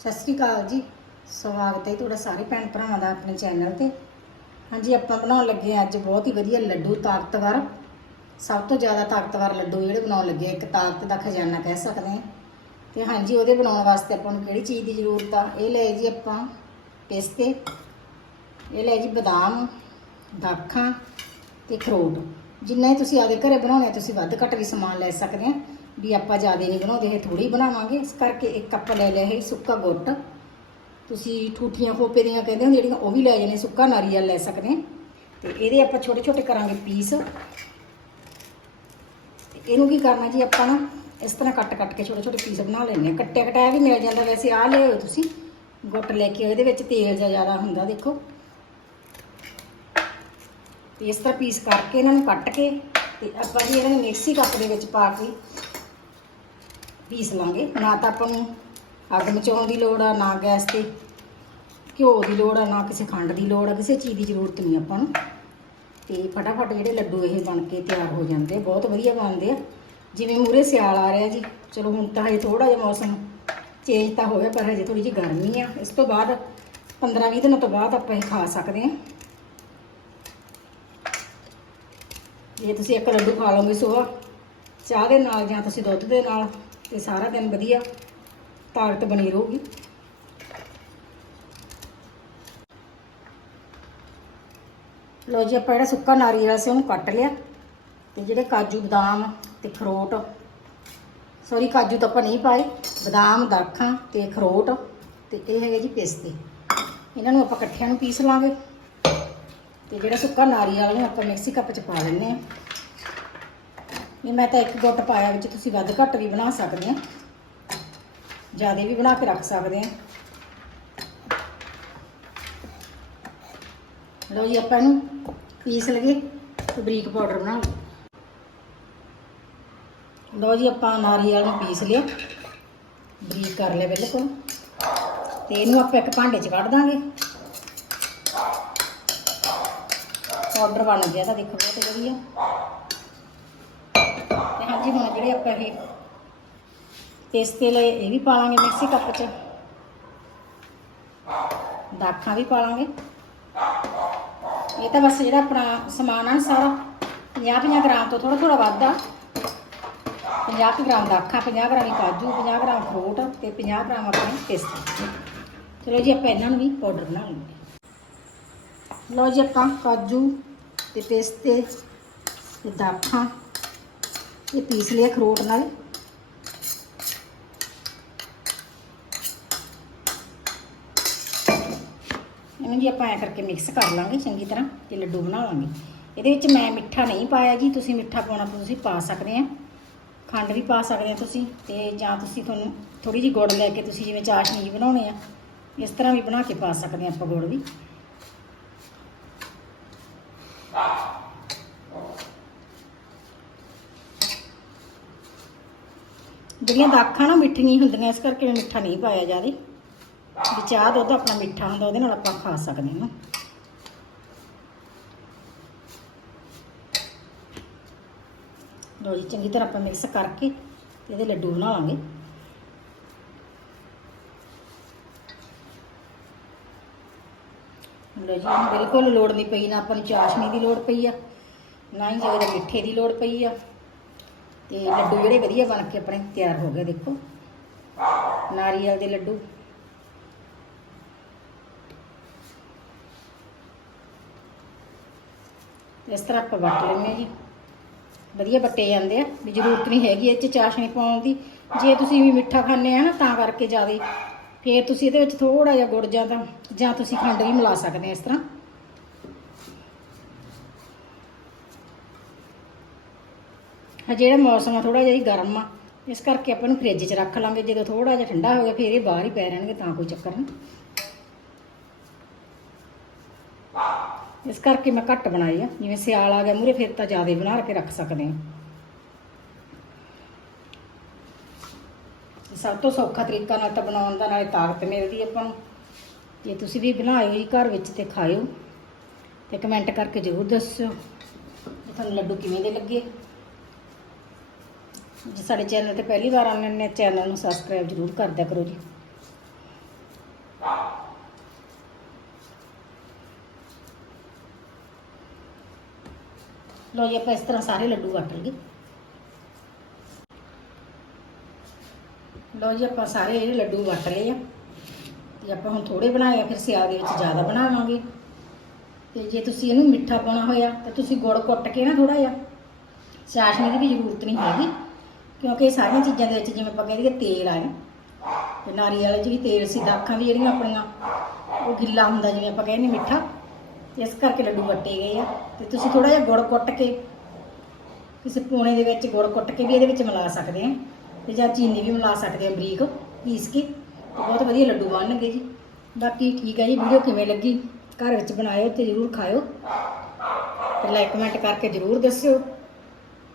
ਸਤਿ ਸ੍ਰੀ ਅਕਾਲ ਜੀ। ਸਵਾਗਤ ਹੈ ਤੁਹਾਡਾ ਸਾਰੇ ਭੈਣ ਭਰਾਵਾਂ ਦਾ ਆਪਣੇ ਚੈਨਲ ਤੇ। ਹਾਂਜੀ, ਆਪਾਂ ਬਣਾਉਣ ਲੱਗੇ ਹਾਂ ਅੱਜ ਬਹੁਤ ਹੀ ਵਧੀਆ ਲੱਡੂ ਤਾਕਤਵਰ। ਸਭ ਤੋਂ ਜ਼ਿਆਦਾ ਤਾਕਤਵਰ ਲੱਡੂ ਜਿਹੜੇ ਬਣਾਉਣ ਲੱਗੇ ਇੱਕ ਤਾਕਤ ਦਾ ਖਜ਼ਾਨਾ ਕਹਿ ਸਕਦੇ ਹਾਂ। ਤੇ ਹਾਂਜੀ, ਉਹਦੇ ਬਣਾਉਣ ਵਾਸਤੇ ਆਪਾਂ ਨੂੰ ਕਿਹੜੀ ਚੀਜ਼ ਦੀ ਜ਼ਰੂਰਤ ਆ? ਇਹ ਲੈ ਜੀ ਆਪਾਂ ਪਿਸਤੇ। ਇਹ ਲਏ ਜੀ ਬਦਾਮ, ਦਾਖਾਂ ਤੇ ਖਰੋਟ ਜਿੰਨਾ ਹੀ ਤੁਸੀਂ ਆਪਦੇ ਘਰੇ ਬਣਾਉਣੇ ਤੁਸੀਂ ਵੱਧ ਘੱਟ ਵੀ ਸਮਾਨ ਲੈ ਸਕਦੇ ਆ। ਵੀ ਆਪਾਂ ਜ਼ਿਆਦਾ ਨਹੀਂ ਬਣਾਉਂਦੇ, ਇਹ ਥੋੜੀ ਬਣਾਵਾਂਗੇ। ਇਸ ਕਰਕੇ ਇੱਕ ਕੱਪ ਲੈ ਲਿਆ ਇਹ ਸੁੱਕਾ ਗੁੱਟ। ਤੁਸੀਂ ਠੂਠੀਆਂ ਖੋਪੇ ਦੀਆਂ ਕਹਿੰਦੇ ਹੋ, ਜਿਹੜੀਆਂ ਉਹ ਵੀ ਲੈ ਜਾਣੇ, ਸੁੱਕਾ ਨਾਰੀਅਲ ਲੈ ਸਕਦੇ। ਆ ਤੇ ਇਹਦੇ ਆਪਾਂ ਛੋਟੇ ਛੋਟੇ ਕਰਾਂਗੇ ਪੀਸ। ਤੇ ਇਹਨੂੰ ਕੀ ਕਰਨਾ ਜੀ, ਆਪਾਂ ਨਾ ਇਸ ਤਰ੍ਹਾਂ ਕੱਟ ਕੱਟ ਕੇ ਛੋਟੇ ਛੋਟੇ ਪੀਸ ਬਣਾ ਲੈਣੇ ਆ ਕੱਟਿਆ ਕਟਾਇਆ ਵੀ ਮਿਲ ਜਾਂਦਾ, ਵੈਸੇ ਆਹ ਲਿਆਓ ਤੁਸੀਂ। ਗੁੱਟ ਲੈ ਕੇ ਇਹਦੇ ਵਿੱਚ ਤੇਲ ਜਿਹਾ ਜ਼ਿਆਦਾ ਹੁੰਦਾ, ਦੇਖੋ। ਤੇ ਇਸ ਤਰ੍ਹਾਂ ਪੀਸ ਕਰਕੇ ਇਹਨਾਂ ਨੂੰ ਕੱਟ ਕੇ ਤੇ ਆਪਾਂ ਜੀ ਇਹਨਾਂ ਨੂੰ ਮਿਕਸੀ ਕੱਪ ਦੇ ਵਿੱਚ ਪਾ ਕੇ ਪੀਸ ਲਾਂਗੇ। ਨਾ ਤਾਂ ਆਪਾਂ ਨੂੰ ਅੱਗ ਮਚਾਉਣ ਦੀ ਲੋੜ ਆ, ਨਾ ਗੈਸ ਤੇ ਘਿਓ ਦੀ ਲੋੜ ਆ, ਨਾ ਕਿਸੇ ਖੰਡ ਦੀ ਲੋੜ ਆ, ਕਿਸੇ ਚੀਜ਼ ਦੀ ਜ਼ਰੂਰਤ ਨਹੀਂ ਆਪਾਂ ਨੂੰ। ਤੇ ਫਟਾਫਟ ਜਿਹੜੇ ਲੱਡੂ ਇਹ ਬਣ ਕੇ ਤਿਆਰ ਹੋ ਜਾਂਦੇ ਆ, ਬਹੁਤ ਵਧੀਆ ਬਣਦੇ ਆ। ਜਿਵੇਂ ਮੂਰੇ ਸਿਆਲ ਆ ਰਿਹਾ ਜੀ, ਚਲੋ ਹੁਣ ਤਾਂ ਹਜੇ ਥੋੜਾ ਜਿਹਾ ਮੌਸਮ ਚੇਂਜ ਤਾਂ ਹੋਇਆ, ਪਰ ਹਜੇ ਥੋੜੀ ਜਿਹੀ ਗਰਮੀ ਆ। ਇਸ ਤੋਂ ਬਾਅਦ 15-20 ਦਿਨਾਂ ਤੋਂ ਬਾਅਦ ਆਪਾਂ ਇਹ ਖਾ ਸਕਦੇ ਆ। ਜੇ ਤੁਸੀਂ ਇੱਕ ਲੱਡੂ ਖਾ ਲਓਗੇ ਸੁਬਾਹ ਚਾਹ ਦੇ ਨਾਲ ਜਾਂ ਤੁਸੀਂ ਦੁੱਧ ਦੇ ਨਾਲ ਤੇ ਸਾਰਾ ਦਿਨ ਵਧੀਆ ਤਾਕਤ ਬਣੀ ਰਹੂਗੀ। ਲੋ ਜੀ, ਆਪਾਂ ਜਿਹੜਾ ਸੁੱਕਾ ਨਾਰੀਅਲ ਸੀ ਉਹਨੂੰ ਕੱਟ ਲਿਆ ਤੇ ਜਿਹੜੇ ਕਾਜੂ ਬਦਾਮ ਤੇ ਖਰੋਟ ਸੌਰੀ ਕਾਜੂ ਤਾਂ ਆਪਾਂ ਨਹੀਂ ਪਾਏ, ਬਦਾਮ, ਦਾਖਾਂ ਤੇ ਖਰੋਟ ਤੇ ਇਹ ਹੈਗੇ ਜੀ ਪਿਸਤੇ। ਇਹਨਾਂ ਨੂੰ ਆਪਾਂ ਇਕੱਠਿਆਂ ਨੂੰ ਪੀਸ ਲਾਂਗੇ ਤੇ ਜਿਹੜਾ ਸੁੱਕਾ ਨਾਰੀਅਲ ਨੂੰ ਆਪਾਂ ਮਿਕਸੀ ਕੱਪ 'ਚ ਪਾ ਲੈਂਦੇ ਆ ਇਹ ਮੈਂ ਤਾਂ ਇੱਕ ਗੁੱਟ ਪਾਇਆ ਵਿੱਚ ਤੁਸੀਂ ਵੱਧ ਘੱਟ ਵੀ ਬਣਾ ਸਕਦੇ ਆ ਜ਼ਿਆਦਾ ਵੀ ਬਣਾ ਕੇ ਰੱਖ ਸਕਦੇ ਆ ਲਓ ਜੀ, ਆਪਾਂ ਇਹਨੂੰ ਪੀਸ ਲਗੇ ਤੇ ਬਰੀਕ ਪਾਊਡਰ ਬਣਾ ਲਓ ਲਓ ਜੀ, ਆਪਾਂ ਨਾਰੀਅਲ ਨੂੰ ਪੀਸ ਲਿਆ। ਬਰੀਕ ਕਰ ਲਿਆ ਬਿਲਕੁਲ। ਤੇ ਇਹਨੂੰ ਆਪਾਂ ਇੱਕ ਭਾਂਡੇ 'ਚ ਕੱਢ ਦਾਂਗੇ। ਪਾਊਡਰ ਬਣ ਗਿਆ ਤਾਂ ਦੇਖੋ ਬਹੁਤ ਵਧੀਆ। ਤੇ ਹਾਂਜੀ ਹੁਣ ਜਿਹੜੇ ਆਪਾਂ ਇਹ ਪੇਸਤੇ ਲਏ ਇਹ ਵੀ ਪਾ ਲਾਂਗੇ ਮਿਕਸੀ ਕੱਪ 'ਚ। ਦਾਖਾਂ ਵੀ ਪਾ ਲਾਂਗੇ। ਇਹ ਤਾਂ ਬਸ ਜਿਹੜਾ ਆਪਣਾ ਸਮਾਨ ਆ ਸਾਰਾ 50-50 ਗ੍ਰਾਮ ਤੋਂ ਥੋੜਾ ਥੋੜਾ ਵੱਧ ਆ 50 ਗ੍ਰਾਮ ਦਾਖਾਂ 50 ਗ੍ਰਾਮ ਹੀ ਕਾਜੂ 50 ਗ੍ਰਾਮ ਫਰੂਟ ਤੇ 50 ਗ੍ਰਾਮ ਆਪਣੇ ਪੇਸਤੇ। ਚਲੋ ਜੀ, ਆਪਾਂ ਇਹਨਾਂ ਨੂੰ ਵੀ ਪਾਊਡਰ ਬਣਾ ਲਵਾਂਗੇ ਲਓ ਜੀ, ਆਪਾਂ ਕਾਜੂ ਤੇ ਪੇਸਤੇ ਤੇ ਦਾਖਾਂ ਇਹ ਪੀਸ ਲਿਆ ਖਰੋਟ ਨਾਲ। ਇਹਨੂੰ ਜੀ ਆਪਾਂ ਐ ਕਰਕੇ ਮਿਕਸ ਕਰ ਲਾਂਗੇ ਚੰਗੀ ਤਰ੍ਹਾਂ ਤੇ ਲੱਡੂ ਬਣਾ ਲਾਂਗੇ। ਇਹਦੇ ਵਿੱਚ ਮੈਂ ਮਿੱਠਾ ਨਹੀਂ ਪਾਇਆ ਜੀ, ਤੁਸੀਂ ਮਿੱਠਾ ਪਾਉਣਾ ਤੁਸੀਂ ਪਾ ਸਕਦੇ ਆ। ਖੰਡ ਵੀ ਪਾ ਸਕਦੇ ਆ ਤੁਸੀਂ ਤੇ ਜਾਂ ਤੁਸੀਂ ਤੁਹਾਨੂੰ ਥੋੜੀ ਜਿਹੀ ਗੁੜ ਲੈ ਕੇ ਤੁਸੀਂ ਜਿਵੇਂ ਚਾਸ਼ਨੀ ਜੀ ਬਣਾਉਣੇ ਆ, ਇਸ ਤਰ੍ਹਾਂ ਵੀ ਬਣਾ ਕੇ ਪਾ ਸਕਦੇ ਆ ਆਪਾਂ ਗੁੜ ਵੀ। ਜਿਹੜੀਆਂ ਦਾਖਾਂ ਨਾ ਮਿੱਠੀਆਂ ਹੀ ਹੁੰਦੀਆਂ, ਇਸ ਕਰਕੇ ਮੈਂ ਮਿੱਠਾ ਨਹੀਂ ਪਾਇਆ ਜ਼ਿਆਦਾ। ਵੀ ਚਾਹ ਦੁੱਧ ਆਪਣਾ ਮਿੱਠਾ ਹੁੰਦਾ, ਉਹਦੇ ਨਾਲ ਆਪਾਂ ਖਾ ਸਕਦੇ ਹਾਂ। ਲੋ ਜੀ, ਚੰਗੀ ਤਰ੍ਹਾਂ ਆਪਾਂ ਮਿਕਸ ਕਰਕੇ ਤੇ ਇਹਦੇ ਲੱਡੂ ਬਣਾ ਲਾਂਗੇ। ਲੋ ਜੀ ਬਿਲਕੁਲ ਲੋੜ ਨਹੀਂ ਪਈ, ਨਾ ਆਪਾਂ ਨੂੰ ਚਾਸ਼ਨੀ ਦੀ ਲੋੜ ਪਈ ਆ, ਨਾ ਹੀ ਜਿਹੜੇ ਮਿੱਠੇ ਦੀ ਲੋੜ ਪਈ ਆ। ਤੇ ਲੱਡੂ ਜਿਹੜੇ ਵਧੀਆ ਬਣ ਕੇ ਆਪਣੇ ਤਿਆਰ ਹੋ ਗਏ, ਦੇਖੋ। ਨਾਰੀਅਲ ਦੇ ਲੱਡੂ। ਇਸ ਤਰ੍ਹਾਂ ਆਪਾਂ ਵੱਟ ਲੈਂਦੇ ਹਾਂ ਜੀ। ਵਧੀਆ ਵੱਟੇ ਜਾਂਦੇ ਆ, ਵੀ ਜ਼ਰੂਰਤ ਨਹੀਂ ਹੈਗੀ ਇਹ ਚ ਚਾਸ਼ਨੀ ਪਾਉਣ ਦੀ। ਜੇ ਤੁਸੀਂ ਵੀ ਮਿੱਠਾ ਖਾਂਦੇ ਆ ਨਾ, ਤਾਂ ਕਰਕੇ ਜ਼ਿਆਦਾ। ਫੇਰ ਤੁਸੀਂ ਇਹਦੇ ਵਿੱਚ ਥੋੜਾ ਜਿਹਾ ਗੁੜ ਜਾਂ ਤਾਂ ਜਾਂ ਤੁਸੀਂ ਖੰਡ ਵੀ ਮਿਲਾ ਸਕਦੇ ਆ ਇਸ ਤਰ੍ਹਾਂ। ਹਾਂ ਜਿਹੜਾ ਮੌਸਮ ਆ ਥੋੜਾ ਜਿਹਾ ਹੀ ਗਰਮ ਆ। ਇਸ ਕਰਕੇ ਆਪਾਂ ਨੂੰ ਫ੍ਰਿਜ 'ਚ ਰੱਖ ਲਾਂਗੇ, ਜਦੋਂ ਥੋੜਾ ਜਿਹਾ ਠੰਡਾ ਹੋ ਗਿਆ, ਫਿਰ ਇਹ ਬਾਹਰ ਹੀ ਪੈ ਰਹਿਣਗੇ ਤਾਂ ਕੋਈ ਚੱਕਰ ਨਹੀਂ। ਇਸ ਕਰਕੇ ਮੈਂ ਘੱਟ ਬਣਾਈ ਆ, ਜਿਵੇਂ ਸਿਆਲ ਆ ਗਿਆ ਮੂਰੇ ਫਿਰ ਤਾਂ ਜ਼ਿਆਦਾ ਬਣਾ ਕੇ ਰੱਖ ਸਕਦੇ ਆ ਸਭ ਤੋਂ ਸੌਖਾ ਤਰੀਕਾ ਨਾਲ ਤਾਂ ਬਣਾਉਣ ਦਾ, ਨਾਲੇ ਤਾਕਤ ਮਿਲਦੀ ਆਪਾਂ ਨੂੰ। ਜੇ ਤੁਸੀਂ ਵੀ ਬਣਾਇਓ ਜੀ ਘਰ ਵਿੱਚ ਤੇ ਖਾਇਓ, ਤੇ ਕਮੈਂਟ ਕਰਕੇ ਜ਼ਰੂਰ ਦੱਸਿਓ ਤੁਹਾਨੂੰ ਲੱਡੂ ਕਿਵੇਂ ਦੇ ਲੱਗੇ। ਜੇ ਸਾਡੇ ਚੈਨਲ ਤੇ ਪਹਿਲੀ ਵਾਰ ਆਉਂਦੇ ਨੇ, ਚੈਨਲ ਨੂੰ ਸਬਸਕ੍ਰਾਈਬ ਜ਼ਰੂਰ ਕਰ ਦਿਆ ਕਰੋ ਜੀ। ਲੋ ਜੀ, ਆਪਾਂ ਇਸ ਤਰ੍ਹਾਂ ਸਾਰੇ ਲੱਡੂ ਕੱਟ ਲਈਏ। ਲੋ ਜੀ, ਆਪਾਂ ਸਾਰੇ ਇਹ ਲੱਡੂ ਕੱਟ ਲਏ ਆ। ਤੇ ਆਪਾਂ ਹੁਣ ਥੋੜੇ ਬਣਾਏ ਆ, ਫਿਰ ਸਿਆਲ ਦੇ ਵਿੱਚ ਜ਼ਿਆਦਾ ਬਣਾਵਾਂਗੇ। ਤੇ ਜੇ ਤੁਸੀਂ ਇਹਨੂੰ ਮਿੱਠਾ ਪਾਉਣਾ ਹੋਇਆ, ਤਾਂ ਤੁਸੀਂ ਗੁੜ ਕੁੱਟ ਕੇ ਨਾ ਥੋੜਾ ਜਿਹਾ, ਚਾਸ਼ਨੀ ਦੀ ਵੀ ਜ਼ਰੂਰਤ ਨਹੀਂ ਹੈਗੀ। ਕਿਉਂਕਿ ਇਹ ਸਾਰੀਆਂ ਚੀਜ਼ਾਂ ਦੇ ਵਿੱਚ ਜਿਵੇਂ ਆਪਾਂ ਕਹਿੰਦੇ ਤੇਲ ਆ ਨਾ ਤੇ ਨਾਰੀਅਲ 'ਚ ਵੀ ਤੇਲ ਸੀ ਦਾਖਾਂ ਵੀ ਜਿਹੜੀਆਂ ਆਪਣੀਆਂ, ਉਹ ਗਿੱਲਾ ਹੁੰਦਾ ਜਿਵੇਂ ਆਪਾਂ ਕਹਿੰਦੇ ਮਿੱਠਾ, ਤੇ ਇਸ ਕਰਕੇ ਲੱਡੂ ਵੱਟੇ ਗਏ ਆ। ਤੇ ਤੁਸੀਂ ਥੋੜਾ ਜਿਹਾ ਗੁੜ ਕੁੱਟ ਕੇ, ਕਿਸੇ ਪੂਣੇ ਦੇ ਵਿੱਚ ਗੁੜ ਕੁੱਟ ਕੇ ਵੀ ਇਹਦੇ ਵਿੱਚ ਮਿਲਾ ਸਕਦੇ ਆ। ਤੇ ਜਾਂ ਚੀਨੀ ਵੀ ਮਿਲਾ ਸਕਦੇ ਆ ਬਰੀਕ ਪੀਸ ਕੇ, ਤੇ ਬਹੁਤ ਵਧੀਆ ਲੱਡੂ ਬਣਨਗੇ ਜੀ। ਬਾਕੀ ਠੀਕ ਹੈ ਜੀ, ਵੀਡੀਓ ਕਿਵੇਂ ਲੱਗੀ, ਘਰ ਵਿੱਚ ਬਣਾਇਓ ਤੇ ਜ਼ਰੂਰ ਖਾਇਓ। ਤੇ ਲਾਈਕ ਕਮੈਂਟ ਕਰਕੇ ਜ਼ਰੂਰ ਦੱਸਿਓ।